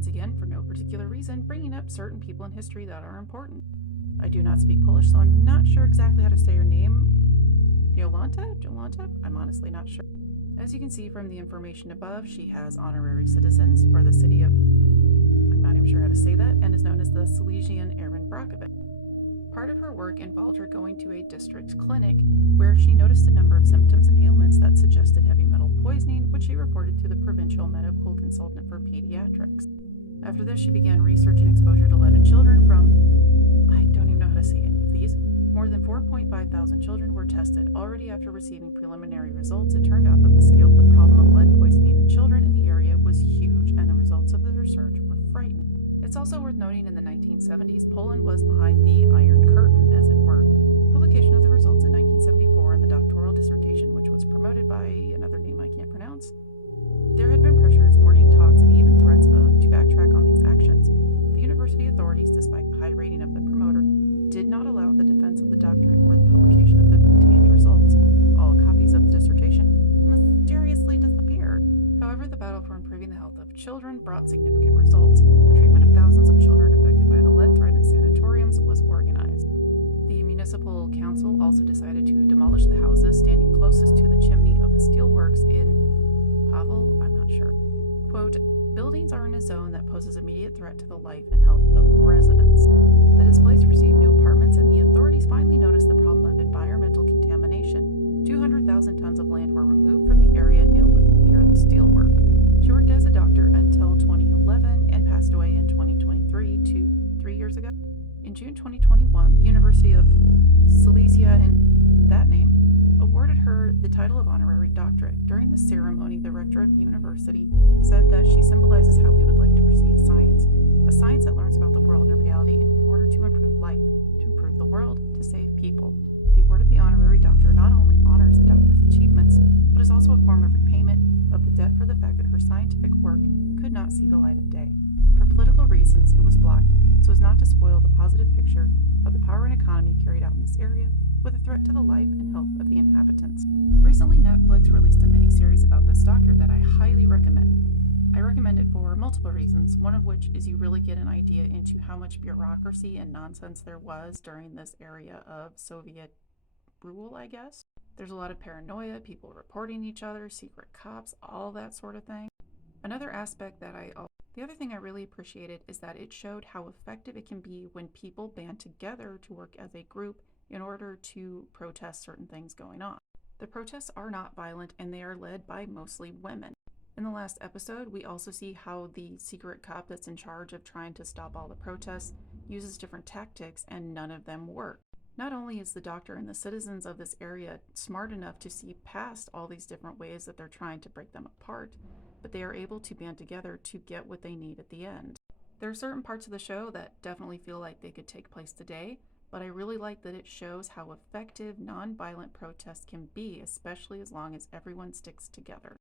once again, for no particular reason, bringing up certain people in history that are important. I do not speak Polish, so I'm not sure exactly how to say her name. Jolanta? I'm honestly not sure. As you can see from the information above, she has honorary citizens for the city of, I'm not even sure how to say that, and is known as the Silesian Aaron Brockovich. Part of her work involved her going to a district clinic where she noticed a number of symptoms and ailments that suggested heavy metal poisoning, which she reported to the provincial medical consultant for pediatrics. After this, she began researching exposure to lead in children from, I don't even know how to say any of these. More than 4.5 thousand children were tested. Already after receiving preliminary results, it turned out that the scale of the problem of lead poisoning in children in the area was huge, and the results of the research were frightening. It's also worth noting in the 1970s, Poland was behind the Iron Curtain, as it were. Publication of the results in 1974 in the doctoral dissertation, which was promoted by another name I can't pronounce. There had been pressures, warning talks, and even threats to backtrack on these actions. The university authorities, despite the high rating of the promoter, did not allow the defense of the doctorate or the publication of the obtained results. All copies of the dissertation mysteriously disappeared. However, the battle for improving the health of children brought significant results. The treatment of thousands of children affected by the lead threat in sanatoriums was organized. The municipal council also decided to demolish the houses standing closest to the chimney of the steelworks in Pavel, I'm not sure. Quote, buildings are in a zone that poses immediate threat to the life and health of residents. The displaced received new apartments, and the authorities finally noticed the problem of environmental contamination. 200,000 tons of land were removed from the area near the steelwork. She worked as a doctor until 2011 and passed away in 2023, 3 years ago. In June 2021, the University of Silesia, in that name, awarded her the title of honorary doctorate. During the ceremony, the rector of the university said that she symbolizes how we would like to perceive science, a science that learns about the world and reality in order to improve life, to improve the world, to save people. The award of the honorary doctor not only honors the doctor's achievements, but is also a form of repayment of the debt for the fact that her scientific work could not see the light of day. For political reasons, it was blocked so as not to spoil the positive picture of the power and economy carried out in this area, with a threat to the life and health of the inhabitants. Recently, Netflix released a mini-series about this doctor that I highly recommend. I recommend it for multiple reasons, one of which is you really get an idea into how much bureaucracy and nonsense there was during this area of Soviet rule, I guess. There's a lot of paranoia, people reporting each other, secret cops, all that sort of thing. The other thing I really appreciated is that it showed how effective it can be when people band together to work as a group in order to protest certain things going on. The protests are not violent, and they are led by mostly women. In the last episode, we also see how the secret cop that's in charge of trying to stop all the protests uses different tactics, and none of them work. Not only is the doctor and the citizens of this area smart enough to see past all these different ways that they're trying to break them apart, but they are able to band together to get what they need at the end. There are certain parts of the show that definitely feel like they could take place today, but I really like that it shows how effective nonviolent protest can be, especially as long as everyone sticks together.